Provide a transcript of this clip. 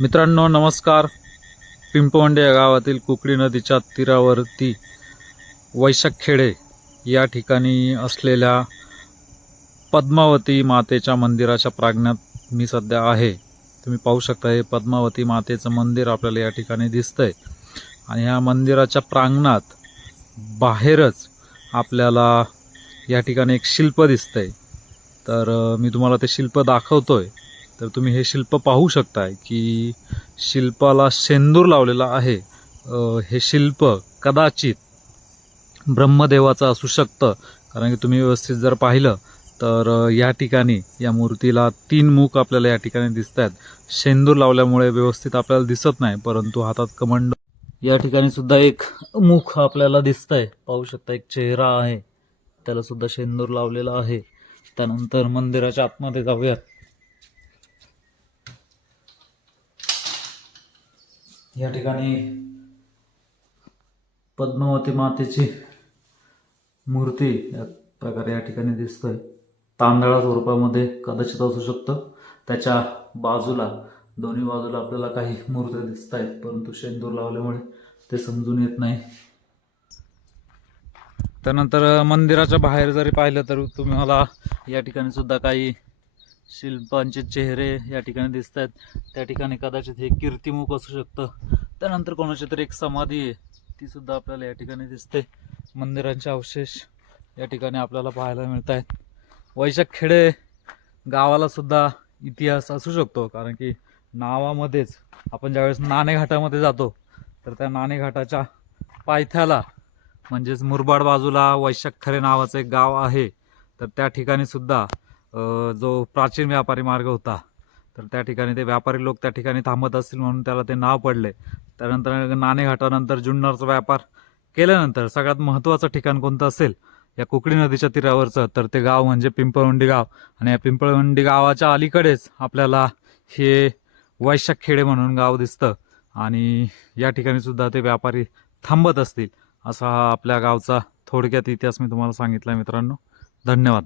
मित्रांनो नमस्कार. पिंपवंडे या गावातील कुकडी नदीच्या तीरावरती वैशाखखेडे या ठिकाणी असलेल्या पद्मावती मातेच्या मंदिराच्या प्रांगणात मी सध्या आहे. तुम्ही पाहू शकता हे पद्मावती मातेचं मंदिर आपल्याला या ठिकाणी दिसतंय. आणि ह्या मंदिराच्या प्रांगणात बाहेरच आपल्याला या ठिकाणी एक शिल्प दिसतंय. तर मी तुम्हाला ते शिल्प दाखवतोय. तर तुम्ही हे शिल्प पाहू शकताय की शिल्पाला शेंदूर लावलेला आहे. हे शिल्प कदाचित ब्रह्मदेवाचं असू शकतं. कारण की तुम्ही व्यवस्थित जर पाहिलं तर या ठिकाणी या मूर्तीला तीन मुख आपल्याला या ठिकाणी दिसत आहेत शेंदूर लावल्यामुळे व्यवस्थित आपल्याला दिसत नाही परंतु हातात कमंड. या ठिकाणी सुद्धा एक मुख आपल्याला दिसत आहे पाहू शकता एक चेहरा आहे. त्याला सुद्धा शेंदूर लावलेला आहे. त्यानंतर मंदिराच्या आतमध्ये जाऊयात. या ठिकाणी पद्मावती मातेची मूर्ती या प्रकारे या ठिकाणी दिसतोय. तांदळा स्वरूपामध्ये कदाचित असू शकतं. त्याच्या बाजूला दोन्ही बाजूला आपल्याला काही मूर्त्या दिसत आहेत परंतु शेंदूर लावल्यामुळे ते समजून येत नाही. त्यानंतर मंदिराच्या बाहेर जरी पाहिलं तर तुम्हाला या ठिकाणी सुद्धा काही शिल्पांचे चेहरे या ठिकाणी दिसत आहेत. त्या ठिकाणी कदाचित हे कीर्तिमुख असू शकतं. त्यानंतर कोणाची तरी एक समाधी आहे ती सुद्धा आपल्याला या ठिकाणी दिसते. मंदिरांचे अवशेष या ठिकाणी आपल्याला पाहायला मिळत आहेत वैशाख खेडे गावाला सुद्धा इतिहास असू शकतो कारण की नावामध्येच आपण ज्यावेळेस नाणेघाटामध्ये जातो तर त्या नाणेघाटाच्या पायथ्याला म्हणजेच मुरबाड बाजूला वैशाख खरे नावाचं एक गाव आहे तर त्या ठिकाणी सुद्धा जो प्राचीन व्यापारी मार्ग होता तर त्या ठिकाणी ते व्यापारी लोक त्या ठिकाणी थांबत असतील म्हणून त्याला ते नाव पडले. त्यानंतर नाणेघाटानंतर जुन्नरचा व्यापार केल्यानंतर सगळ्यात महत्त्वाचं ठिकाण कोणतं असेल? या कुकडी नदीच्या तीरावरचं. तर ते गाव म्हणजे पिंपळवंडी गाव. आणि या पिंपळवंडी गावाच्या अलीकडेच आपल्याला हे वैशाख खेडे म्हणून गाव दिसतं. आणि या ठिकाणी सुद्धा ते व्यापारी थांबत असतील असा हा आपल्या गावचा थोडक्यात इतिहास मी तुम्हाला सांगितला मित्रांनो. धन्यवाद.